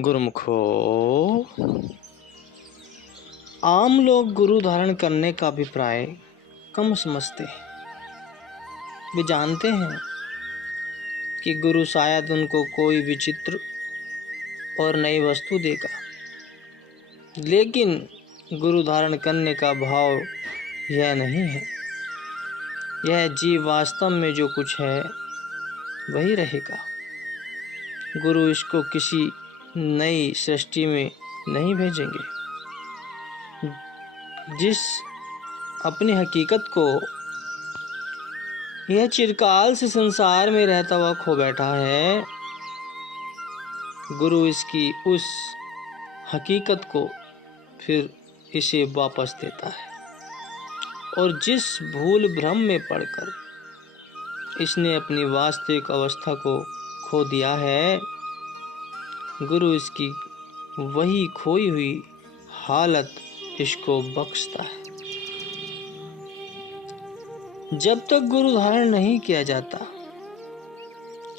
गुरुमुखो, आम लोग गुरु धारण करने का अभिप्राय कम समझते हैं। वे जानते हैं कि गुरु शायद उनको कोई विचित्र और नई वस्तु देगा, लेकिन गुरु धारण करने का भाव यह नहीं है। यह जीव वास्तव में जो कुछ है वही रहेगा। गुरु इसको किसी नई सृष्टि में नहीं भेजेंगे। जिस अपनी हकीकत को यह चिरकाल से संसार में रहता हुआ खो बैठा है, गुरु इसकी उस हकीकत को फिर इसे वापस देता है। और जिस भूल भ्रम में पड़कर इसने अपनी वास्तविक अवस्था को खो दिया है, गुरु इसकी वही खोई हुई हालत इसको बख्शता है। जब तक गुरु धारण नहीं किया जाता,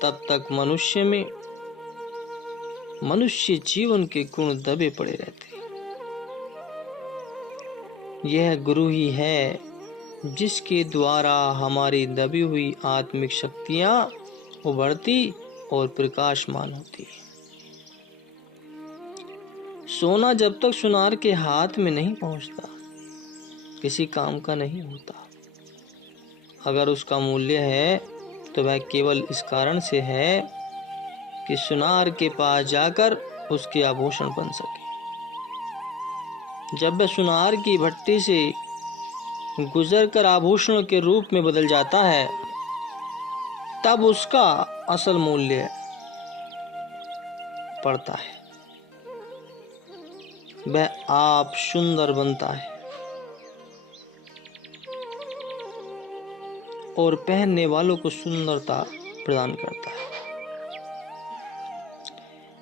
तब तक मनुष्य में मनुष्य जीवन के गुण दबे पड़े रहते हैं। यह गुरु ही है जिसके द्वारा हमारी दबी हुई आत्मिक शक्तियां उभरती और प्रकाशमान होती है। सोना जब तक सुनार के हाथ में नहीं पहुंचता, किसी काम का नहीं होता। अगर उसका मूल्य है तो वह केवल इस कारण से है कि सुनार के पास जाकर उसके आभूषण बन सके। जब वह सुनार की भट्टी से गुजरकर आभूषणों के रूप में बदल जाता है, तब उसका असल मूल्य पड़ता है। वह आप सुंदर बनता है और पहनने वालों को सुंदरता प्रदान करता है।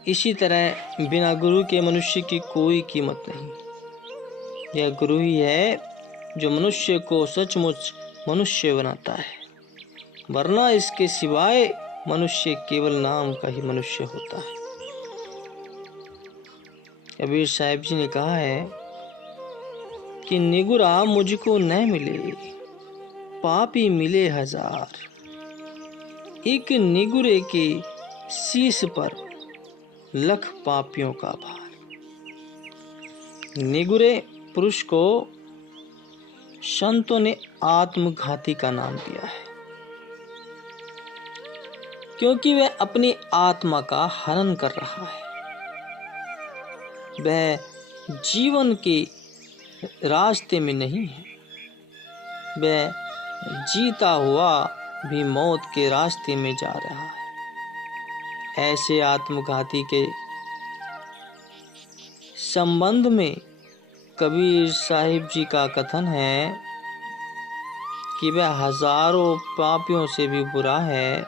इसी तरह बिना गुरु के मनुष्य की कोई कीमत नहीं। यह गुरु ही है जो मनुष्य को सचमुच मनुष्य बनाता है, वरना इसके सिवाय मनुष्य केवल नाम का ही मनुष्य होता है। कबीर साहिब जी ने कहा है कि निगुरा मुझको न मिले, पापी मिले हजार। एक निगुरे के शीश पर लख पापियों का भार। निगुरे पुरुष को संतों ने आत्मघाती का नाम दिया है, क्योंकि वह अपनी आत्मा का हनन कर रहा है। वह जीवन के रास्ते में नहीं है, वह जीता हुआ भी मौत के रास्ते में जा रहा है। ऐसे आत्मघाती के संबंध में कबीर साहिब जी का कथन है कि वह हजारों पापियों से भी बुरा है,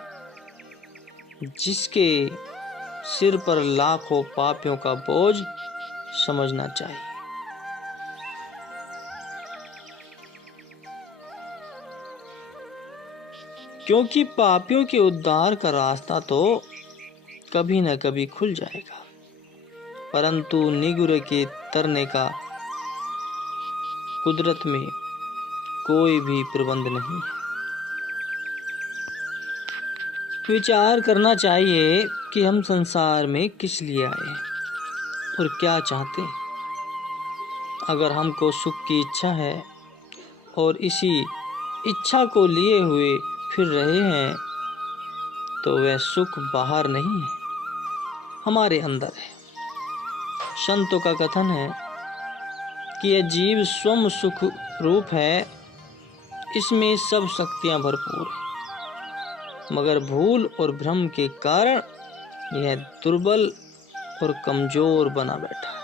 जिसके सिर पर लाखों पापियों का बोझ समझना चाहिए। क्योंकि पापियों के उद्धार का रास्ता तो कभी न कभी खुल जाएगा, परंतु निगुरे के तरने का कुदरत में कोई भी प्रबंध नहीं है। विचार करना चाहिए कि हम संसार में किस लिए आए हैं और क्या चाहते हैं। अगर हमको सुख की इच्छा है और इसी इच्छा को लिए हुए फिर रहे हैं, तो वह सुख बाहर नहीं है, हमारे अंदर है। संतों का कथन है कि यह जीव स्वयं सुख रूप है, इसमें सब शक्तियां भरपूर है, मगर भूल और भ्रम के कारण यह दुर्बल और कमजोर बना बैठा है।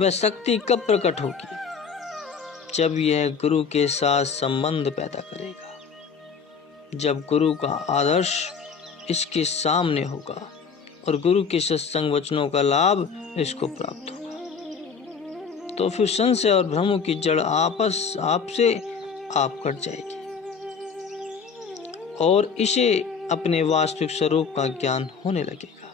वह शक्ति कब प्रकट होगी? जब यह गुरु के साथ संबंध पैदा करेगा, जब गुरु का आदर्श इसके सामने होगा और गुरु के सत्संग वचनों का लाभ इसको प्राप्त होगा, तो फिर संशय और भ्रमों की जड़ आपसे आप कट जाएगी और इसे अपने वास्तविक स्वरूप का ज्ञान होने लगेगा।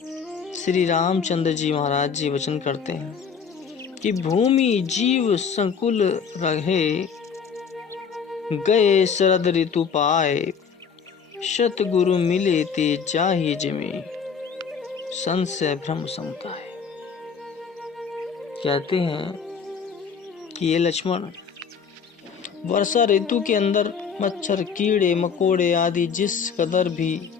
श्री रामचंद्र जी महाराज जी वचन करते हैं कि भूमि जीव संकुल रहे, गए शरद ऋतु पाए, सतगुरु मिले ते जाहि जिमे, संशय भ्रम समुदाय। कहते हैं कि ये लक्ष्मण, वर्षा ऋतु के अंदर मच्छर, कीड़े मकोड़े आदि जिस कदर भी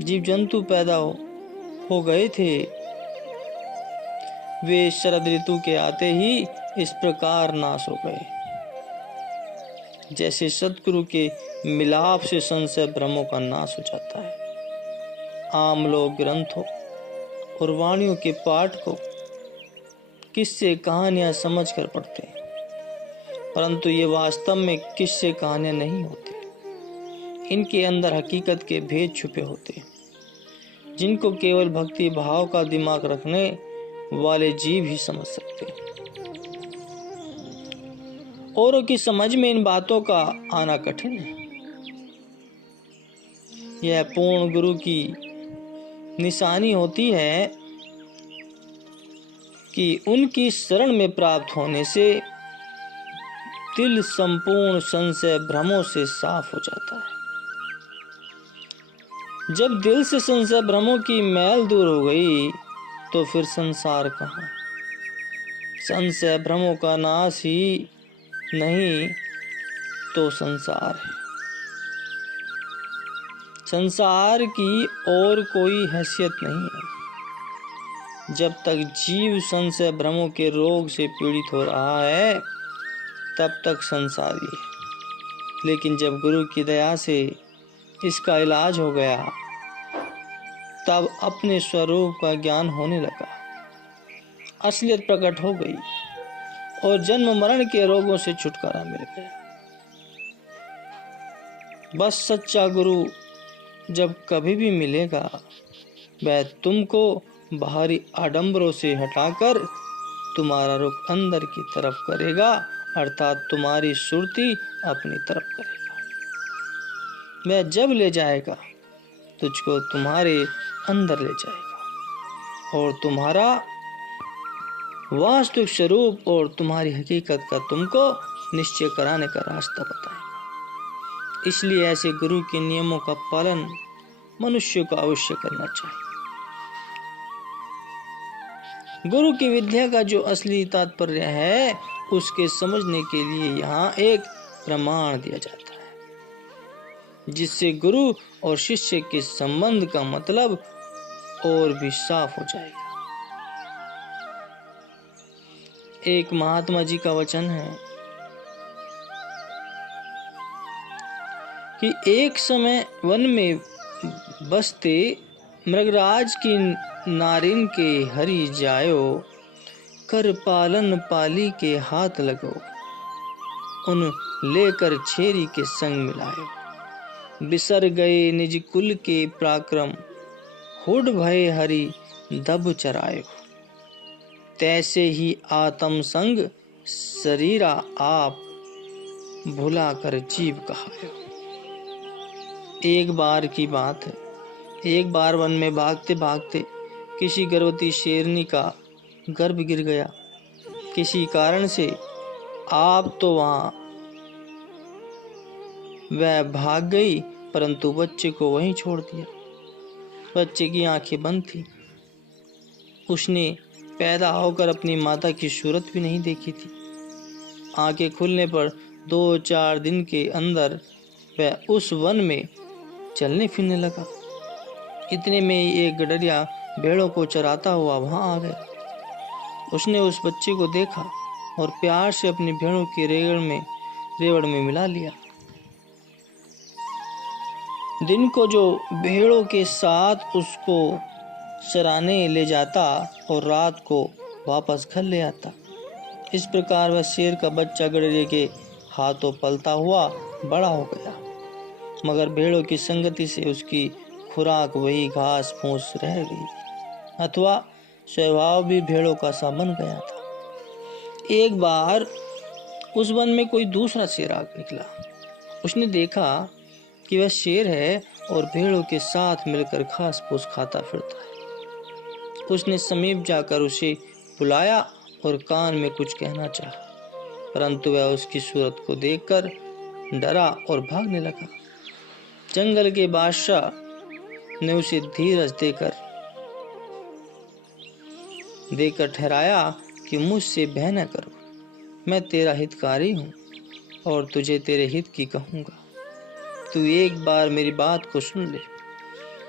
जीव जंतु पैदा हो गए थे, वे शरद ऋतु के आते ही इस प्रकार नाश हो गए, जैसे सतगुरु के मिलाप से संशय भ्रमों का नाश हो जाता है। आम लोग ग्रंथों और वाणियों के पाठ को किस्से कहानियां समझ कर पढ़ते हैं, परंतु ये वास्तव में किस्से कहानियां नहीं होती। इनके अंदर हकीकत के भेद छुपे होते हैं, जिनको केवल भक्ति भाव का दिमाग रखने वाले जीव ही समझ सकते हैं। औरों की समझ में इन बातों का आना कठिन है। यह पूर्ण गुरु की निशानी होती है कि उनकी शरण में प्राप्त होने से दिल संपूर्ण संशय भ्रमों से साफ हो जाता है। जब दिल से संशय भ्रमों की मैल दूर हो गई तो फिर संसार कहाँ। संशय भ्रमों का नाश ही नहीं तो संसार है। संसार की और कोई हैसियत नहीं है। जब तक जीव संशय भ्रमों के रोग से पीड़ित हो रहा है तब तक संसारी है, लेकिन जब गुरु की दया से इसका इलाज हो गया तब अपने स्वरूप का ज्ञान होने लगा, असलियत प्रकट हो गई और जन्म मरण के रोगों से छुटकारा मिल गया। बस सच्चा गुरु जब कभी भी मिलेगा वह तुमको बाहरी आडंबरों से हटाकर तुम्हारा रुख अंदर की तरफ करेगा, अर्थात तुम्हारी सुरती अपनी तरफ करेगा। वह जब ले जाएगा तुझको तुम्हारे अंदर ले जाएगा और तुम्हारा वास्तविक स्वरूप और तुम्हारी हकीकत का तुमको निश्चय कराने का रास्ता बताएगा। इसलिए ऐसे गुरु के नियमों का पालन मनुष्य को अवश्य करना चाहिए। गुरु की विद्या का जो असली तात्पर्य है उसके समझने के लिए यहाँ एक प्रमाण दिया जाता है, जिससे गुरु और शिष्य के संबंध का मतलब और भी साफ हो जाएगा। एक महात्मा जी का वचन है कि एक समय वन में बसते मृगराज की नारिन के हरि जायो, कर पालन पाली के हाथ लगो, उन लेकर छेरी के संग मिलायो, बिसर गए निज कुल के पराक्रम, हुड भय हरि दब चरायो, तैसे ही आत्म संग शरीरा आप, भुला कर जीव कहायो। एक बार की बात है, एक बार वन में भागते भागते किसी गर्भवती शेरनी का गर्भ गिर गया। किसी कारण से आप तो वहां वह भाग गई, परंतु बच्चे को वहीं छोड़ दिया। बच्चे की आंखें बंद थी। उसने पैदा होकर अपनी माता की सूरत भी नहीं देखी थी। आंखें खुलने पर 2-4 दिन के अंदर वह उस वन में चलने फिरने लगा। इतने में ही एक गडरिया भेड़ों को चराता हुआ वहां आ गया। उसने उस बच्चे को देखा और प्यार से अपनी भेड़ों की रेवड़ में मिला लिया। दिन को जो भेड़ों के साथ उसको चराने ले जाता और रात को वापस घर ले आता। इस प्रकार वह शेर का बच्चा गडरिये के हाथों पलता हुआ बड़ा हो गया, मगर भेड़ों की संगति से उसकी खुराक वही घास फूस रह गई, अथवा स्वभाव भी भेड़ों का सा बन गया था। एक बार उस वन में कोई दूसरा शेर आ निकला। उसने देखा कि वह शेर है और भेड़ों के साथ मिलकर घास फूस खाता फिरता है। उसने समीप जाकर उसे बुलाया और कान में कुछ कहना चाहा, परंतु वह उसकी सूरत को देखकर डरा और भागने लगा। जंगल के बादशाह ने उसे धीरज देकर ठहराया कि मुझसे भय न करो, मैं तेरा हितकारी हूँ और तुझे तेरे हित की कहूँगा। तू एक बार मेरी बात को सुन ले।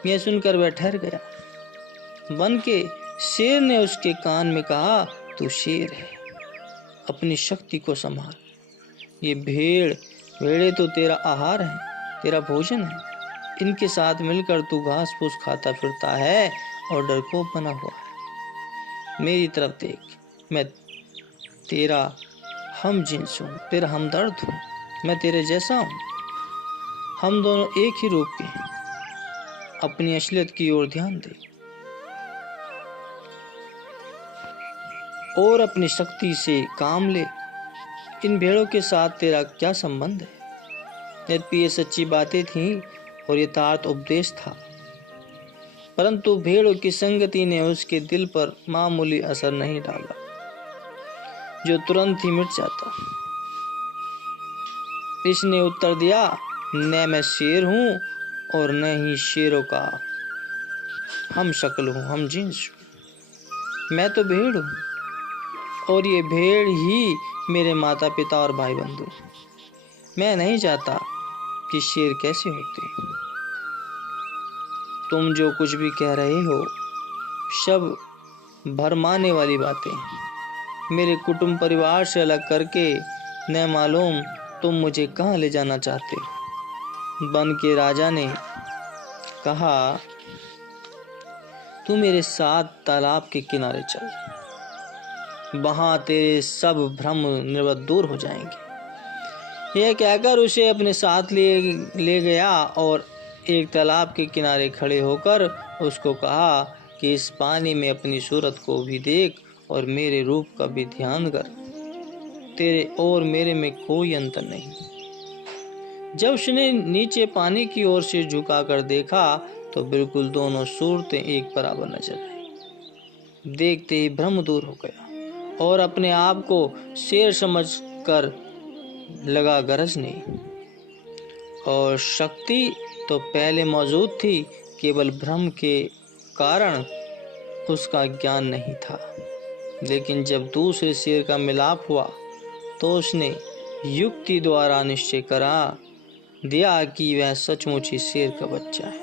यह सुनकर वह ठहर गया। वन के शेर ने उसके कान में कहा, तू शेर है, अपनी शक्ति को संभाल। ये भेड़े तो तेरा आहार है, तेरा भोजन है। इनके साथ मिलकर तू घास फूस खाता फिरता है और डरपोक बना हुआ है। मेरी तरफ देख, मैं तेरा हम जिन्स हूँ, तेरा हमदर्द हूँ, मैं तेरे जैसा हूँ। हम दोनों एक ही रूप के हैं। अपनी असलियत की ओर ध्यान दे और अपनी शक्ति से काम ले। इन भेड़ों के साथ तेरा क्या संबंध है? यद्यपि ये सच्ची बातें थीं और यथार्थ उपदेश था, परंतु भेड़ों की संगति ने उसके दिल पर मामूली असर नहीं डाला, जो तुरंत ही मिट जाता। इसने उत्तर दिया, न मैं शेर हूँ और न ही शेरों का हम शक्ल हूँ, हम जिन्स हूँ। मैं तो भेड़ हूँ और ये भेड़ ही मेरे माता पिता और भाई बंधु। मैं नहीं चाहता कि शेर कैसे होते। तुम जो कुछ भी कह रहे हो सब भरमाने वाली बातें। मेरे कुटुंब परिवार से अलग करके न मालूम तुम मुझे कहाँ ले जाना चाहते हो। वन के राजा ने कहा, तू मेरे साथ तालाब के किनारे चल, वहां तेरे सब भ्रम निर्वत दूर हो जाएंगे। यह कहकर उसे अपने साथ ले गया और एक तालाब के किनारे खड़े होकर उसको कहा कि इस पानी में अपनी सूरत को भी देख और मेरे रूप का भी ध्यान कर। तेरे और मेरे में कोई अंतर नहीं। जब उसने नीचे पानी की ओर से झुकाकर देखा तो बिल्कुल दोनों सूरतें एक बराबर नजर आई। देखते ही भ्रम दूर हो गया और अपने आप को शेर समझकर लगा गरजने। और शक्ति तो पहले मौजूद थी, केवल भ्रम के कारण उसका ज्ञान नहीं था। लेकिन जब दूसरे शेर का मिलाप हुआ तो उसने युक्ति द्वारा निश्चय करा दिया कि वह सचमुच ही शेर का बच्चा है,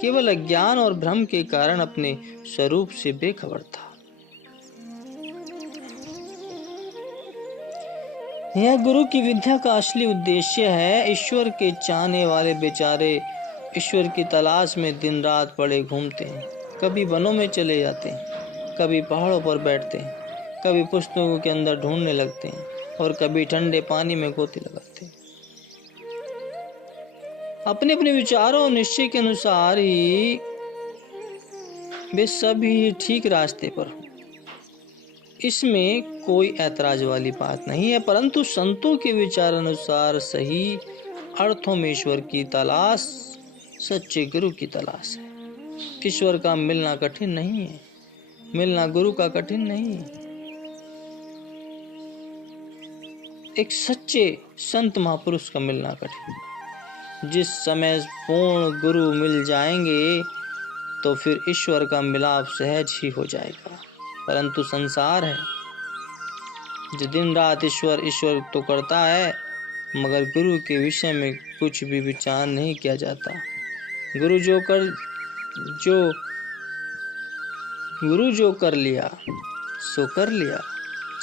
केवल अज्ञान और भ्रम के कारण अपने स्वरूप से बेखबर था। यह गुरु की विद्या का असली उद्देश्य है। ईश्वर के चाहने वाले बेचारे ईश्वर की तलाश में दिन रात पड़े घूमते हैं। कभी वनों में चले जाते हैं, कभी पहाड़ों पर बैठते हैं, कभी पुस्तकों के अंदर ढूंढने लगते हैं और कभी ठंडे पानी में गोते लगाते हैं। अपने अपने विचारों और निश्चय के अनुसार ही वे सभी ठीक रास्ते पर हो, इसमें कोई ऐतराज वाली बात नहीं है। परंतु संतों के विचार अनुसार सही अर्थों में ईश्वर की तलाश सच्चे गुरु की तलाश है। ईश्वर का मिलना कठिन नहीं है, मिलना गुरु का कठिन नहीं है। एक सच्चे संत महापुरुष का मिलना कठिन। जिस समय पूर्ण गुरु मिल जाएंगे तो फिर ईश्वर का मिलाप सहज ही हो जाएगा। परंतु संसार है जो दिन रात ईश्वर ईश्वर तो करता है, मगर गुरु के विषय में कुछ भी विचार नहीं किया जाता। गुरु जो कर लिया सो कर लिया,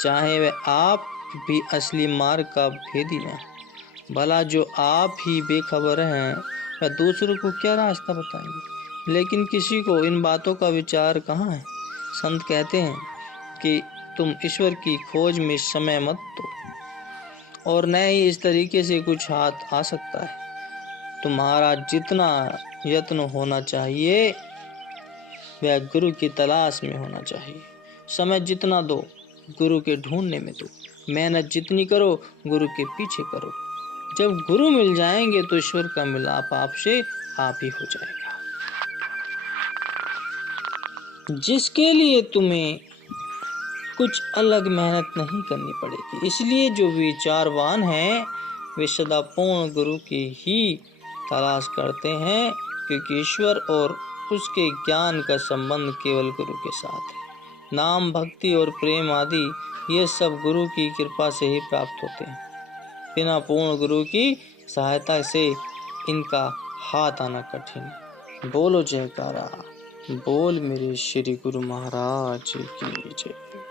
चाहे वह आप भी असली मार्ग का भेदी न। भला जो आप ही बेखबर हैं वह दूसरों को क्या रास्ता बताएंगे। लेकिन किसी को इन बातों का विचार कहाँ है। संत कहते हैं कि तुम ईश्वर की खोज में समय मत दो और न ही इस तरीके से कुछ हाथ आ सकता है। तुम्हारा जितना यत्न होना चाहिए वह गुरु की तलाश में होना चाहिए। समय जितना दो गुरु के ढूंढने में दो, मेहनत जितनी करो गुरु के पीछे करो। जब गुरु मिल जाएंगे तो ईश्वर का मिलाप आपसे आप ही हो जाएगा। जिसके लिए तुम्हें कुछ अलग मेहनत नहीं करनी पड़ेगी। इसलिए जो विचारवान हैं वे सदा पूर्ण गुरु की ही तलाश करते हैं, क्योंकि ईश्वर और उसके ज्ञान का संबंध केवल गुरु के साथ है। नाम, भक्ति और प्रेम आदि ये सब गुरु की कृपा से ही प्राप्त होते हैं। बिना पूर्ण गुरु की सहायता से इनका हाथ आना कठिन। बोलो जयकारा, बोल मेरे श्री गुरु महाराज की जय।